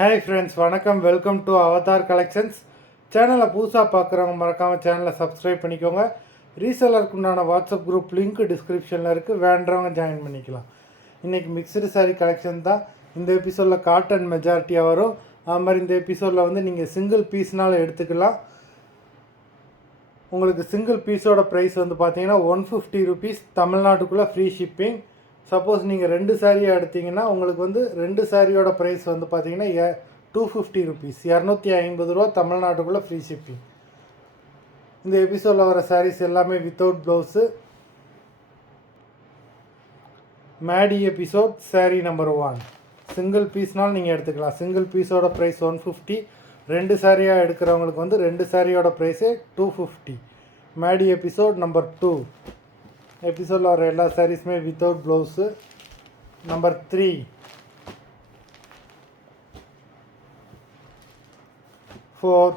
Hi friends, வணக்கம். Welcome to Avatar collections. சேனலை புதுசாக பார்க்குறவங்க மறக்காமல் சேனலை சப்ஸ்கிரைப் பண்ணிக்கோங்க. ரீசெல்லருக்கு உண்டான வாட்ஸ்அப் குரூப் லிங்க் டிஸ்கிரிப்ஷனில் இருக்குது, வேண்டவங்க ஜாயின் பண்ணிக்கலாம். இன்றைக்கி மிக்சடு சாரீ கலெக்ஷன் தான் இந்த எபிசோடில். காட்டன் மெஜாரிட்டியாக வரும். அது மாதிரி இந்த எபிசோடில் வந்து நீங்கள் சிங்கிள் பீஸ்னால் எடுத்துக்கலாம். உங்களுக்கு சிங்கிள் பீஸோட ப்ரைஸ் வந்து பார்த்தீங்கன்னா 150 ருபீஸ், தமிழ்நாட்டுக்குள்ளே ஃப்ரீ ஷிப்பிங். சப்போஸ் நீங்கள் 2 சாரியாக எடுத்திங்கன்னா உங்களுக்கு வந்து 2 சாரியோட ப்ரைஸ் வந்து பார்த்தீங்கன்னா 250 ருபீஸ், 250 ரூபா, தமிழ்நாட்டுக்குள்ளே ஃப்ரீ ஷிப்பிங். இந்த எபிசோடில் வர சாரீஸ் எல்லாமே வித்தவுட் ப்ளவுஸு. மேடி எபிசோட் சாரீ நம்பர் 1. சிங்கிள் பீஸ்னால் நீங்கள் எடுத்துக்கலாம். சிங்கிள் பீஸோட ப்ரைஸ் 150. 2 சாரியாக எடுக்கிறவங்களுக்கு வந்து 2 சாரியோட ப்ரைஸே 250. Maddy episode number 2. எபிசோடில் வர எல்லா சாரீஸுமே வித்தவுட் ப்ளவுஸு. நம்பர் 3. 4.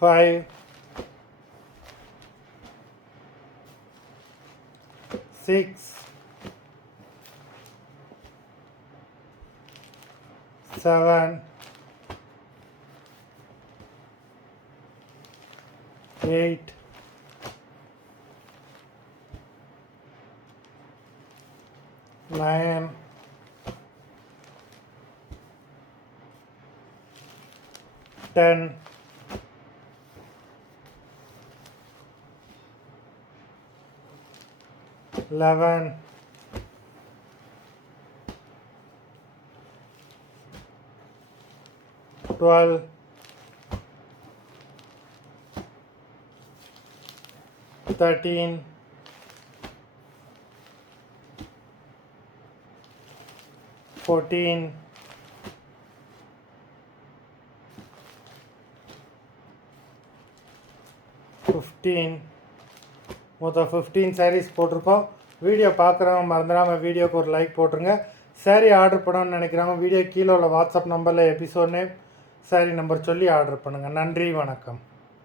5. 6. 7. 8. 9. 10. 11. 12. 13. 14. 15. மொத்தம் 15 சாரீஸ் போட்டிருக்கோம். வீடியோ பார்க்குறவங்க மறந்துடாமல் வீடியோக்கு ஒரு லைக் போட்டுருங்க. சாரீ ஆர்டர் பண்ணணும்னு நினைக்கிறவங்க வீடியோ கீழே உள்ள வாட்ஸ்அப் நம்பரில் எபிசோட் நேம், சாரீ நம்பர் சொல்லி ஆர்டர் பண்ணுங்கள். நன்றி, வணக்கம்.